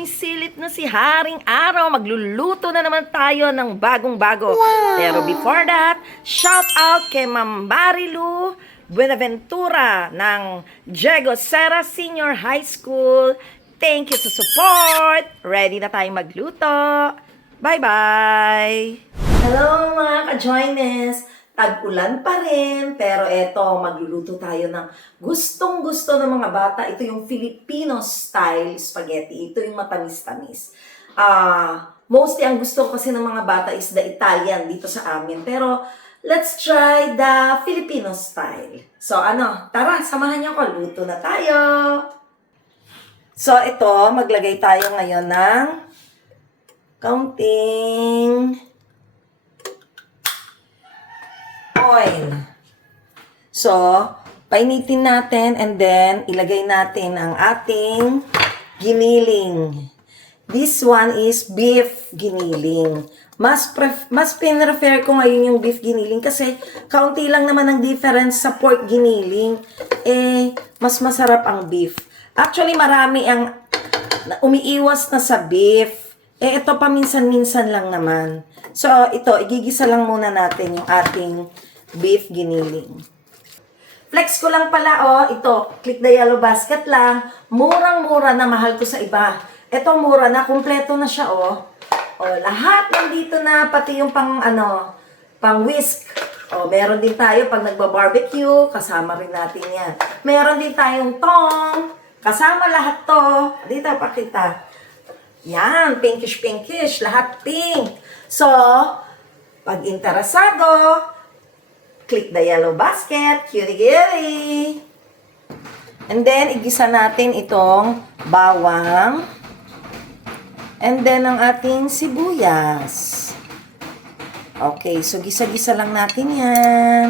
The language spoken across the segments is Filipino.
sumisilip na si Haring Araw. Magluluto na naman tayo ng bagong-bago. Wow. Pero before that, shout out kay Ma'am Marilu Buenaventura ng Diego Serra Senior High School. Thank you sa support. Ready na tayong magluto. Bye-bye! Hello mga ka-joiners! Tag-ulan pa rin, pero eto, magluluto tayo ng gustong-gusto ng mga bata. Ito yung Filipino style spaghetti. Ito yung matamis-tamis. Mostly ang gusto kasi ng mga bata is the Italian dito sa amin. Pero let's try the Filipino style. So tara, samahan niyo ako. Luto na tayo! So ito, maglagay tayo ngayon ng kaunting oil. So, painitin natin and then ilagay natin ang ating giniling. This one is beef giniling. Mas pinrefer ko ngayon yung beef giniling kasi kaunti lang naman ang difference sa pork giniling. Mas masarap ang beef. Actually, marami ang umiiwas na sa beef. Ito paminsan-minsan lang naman. So, ito, igigisa lang muna natin yung ating beef giniling. Flex ko lang pala, ito, click the yellow basket lang. Murang-mura na, mahal ko sa iba. Ito, mura na, kumpleto na siya, lahat nandito na, pati yung pang whisk. Meron din tayo pag nagba-barbecue, kasama rin natin yan. Meron din tayong tong, kasama lahat to. Dito, pakita. Yan, pinkish-pinkish, lahat pink. So, pag interesado, click the yellow basket, cutie-cutie. And then, igisa natin itong bawang. And then, ang ating sibuyas. Okay, so gisa-gisa lang natin yan.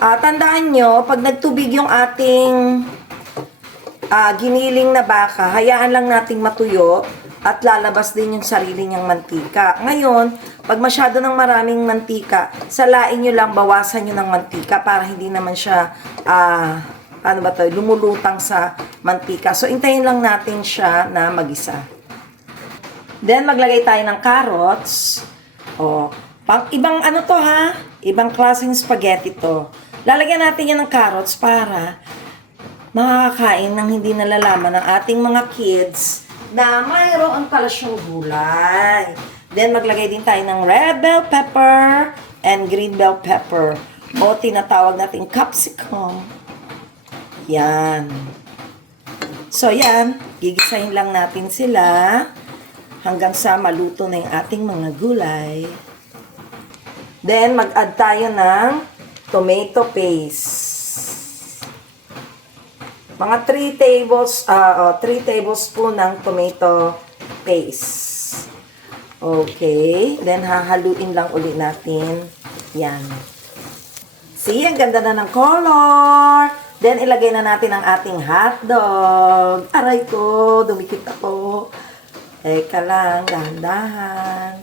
Tandaan nyo, pag nagtubig yung ating giniling na baka, hayaan lang nating matuyo at lalabas din yung sarili niyang mantika. Ngayon, pag masyado ng maraming mantika, salain nyo lang, bawasan nyo ng mantika para hindi naman siya, lumulutang sa mantika. So, intayin lang natin siya na magisa. Then, maglagay tayo ng carrots. Ibang ibang klaseng spaghetti to. Lalagyan natin yan ng carrots para makakain ng hindi nalalaman ng ating mga kids na mayroon pala siyang gulay. Then, maglagay din tayo ng red bell pepper and green bell pepper. O tinatawag natin capsicum. Yan. So, yan. Gigisahin lang natin sila hanggang sa maluto na yung ating mga gulay. Then, mag-add tayo ng tomato paste. Mga 3 tablespoon ng tomato paste. Okay. Then, hahaluin lang ulit natin. Yan. See, ang ganda na ng color. Then, ilagay na natin ang ating hotdog. Aray ko, dumikit ako. Teka lang, dahan-dahan.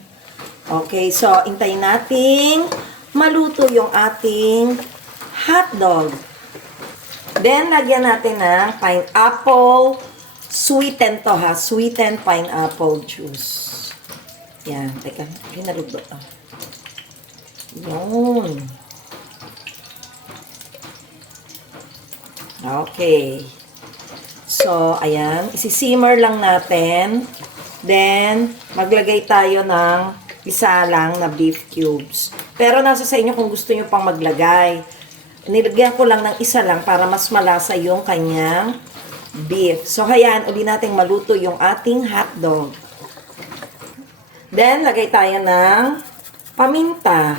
Okay, so, intayin natin maluto yung ating hotdog. Then, lagyan natin ng pineapple. Sweetened to Sweetened pineapple juice. Yan. Teka, ginaluto. Yun. Okay. So, ayan. Isi-simmer lang natin. Then, maglagay tayo ng isa lang na beef cubes. Pero nasa sa inyo kung gusto nyo pang maglagay. Nilagyan ko lang ng isa lang para mas malasa yung kanyang beef. So, hayaan, uli natin maluto yung ating hotdog. Then, lagay tayo ng paminta.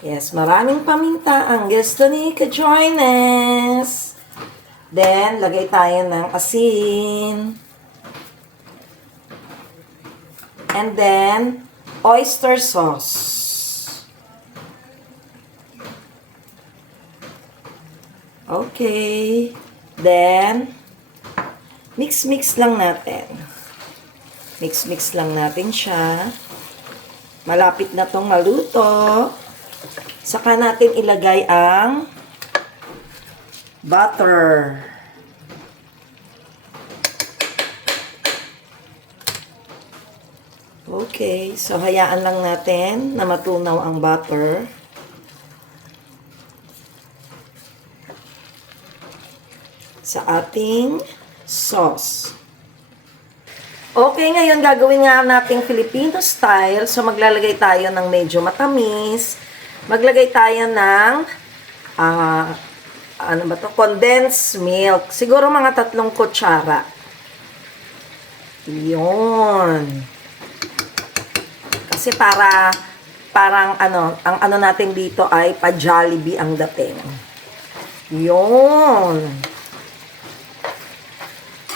Yes, maraming paminta ang gusto ni ka-joiners. Then, lagay tayo ng asin. And then, oyster sauce. Okay. Then, mix-mix lang natin. Mix-mix lang natin siya. Malapit na tong maluto. Saka natin ilagay ang butter. Okay, so hayaan lang natin na matunaw ang butter. Sa ating sauce. Okay, ngayon gagawin nga nating Filipino style. So maglalagay tayo ng medyo matamis. Maglagay tayo ng ano ba to? Condensed milk. Siguro mga 3 kutsara. Yun. Kasi parang ang ano natin dito ay pa-Jollibee ang dating. Yun.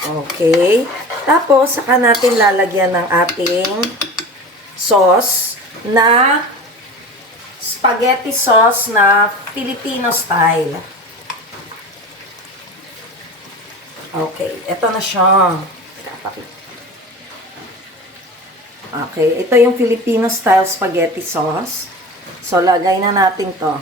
Okay. Tapos, saka natin lalagyan ng ating sauce na spaghetti sauce na Filipino style. Okay. Ito na siya. Okay. Ito yung Filipino style spaghetti sauce. So, lagay na natin to.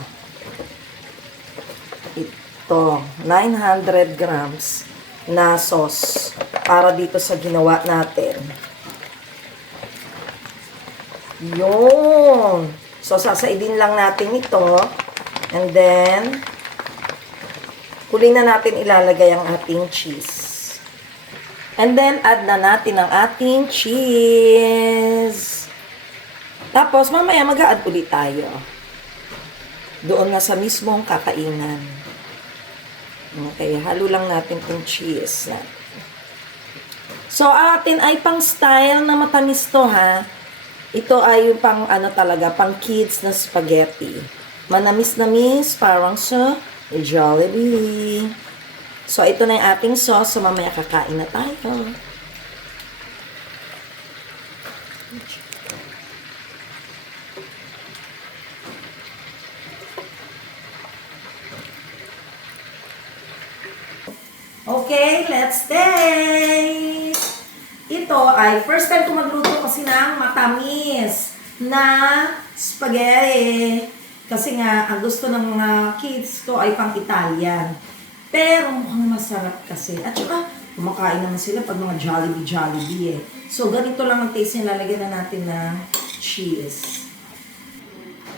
Ito. 900 grams na sauce para dito sa ginawa natin. Yun. So, sasaidin lang natin ito. And then, huli na natin ilalagay ang ating cheese. And then, add na natin ang ating cheese. Tapos, mamaya mag-a-add ulit tayo. Doon na sa mismong kakainan. Okay, halo lang natin itong cheese na. So, atin ay pang style na matamis to, ha. Ito ay yung pang ano talaga, pang kids na spaghetti. Manamis-namis, parang sa Jollibee. So, ito na yung ating sauce. So, mamaya kakain na tayo. Okay, let's taste! Ito ay first time ko magluto kasi ng matamis na spaghetti. Kasi nga, ang gusto ng mga kids ko ay pang Italian. Pero mukhang masarap kasi. At saka, kumakain naman sila pag mga Jollibee eh. So, ganito lang ang taste niya. Lalagyan na natin ng cheese.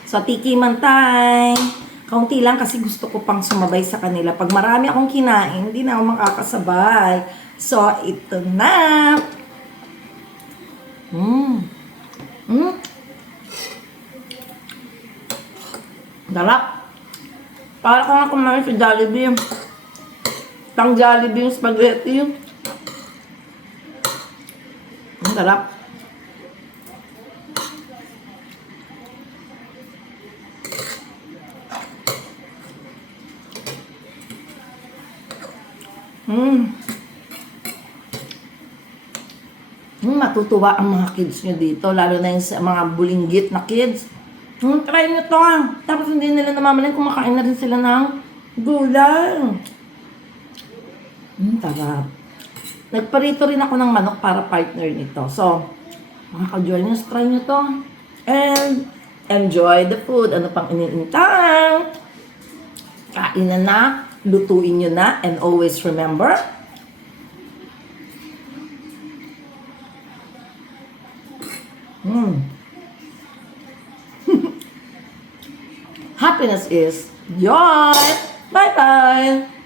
So, tikiman time! Kaunti lang kasi gusto ko pang sumabay sa kanila. Pag marami akong kinain, hindi na ako makakasabay. So, ito na. Darap. Para ka nga kumain sa Jollibee. Tang Jollibee yung spaghetti. Darap. Matutuwa ang mga kids nyo dito, lalo na yung mga bulinggit na kids. Try nyo to. Tapos hindi nila namamaling kumakain na rin sila ng gulay. Tarap. Nagparito rin ako ng manok para partner nito. So, mga ka-joiners, try nyo to. And enjoy the food. Ano pang iniintay? Kain na, lutuin nyo na, and always remember, happiness is joy. Bye-bye.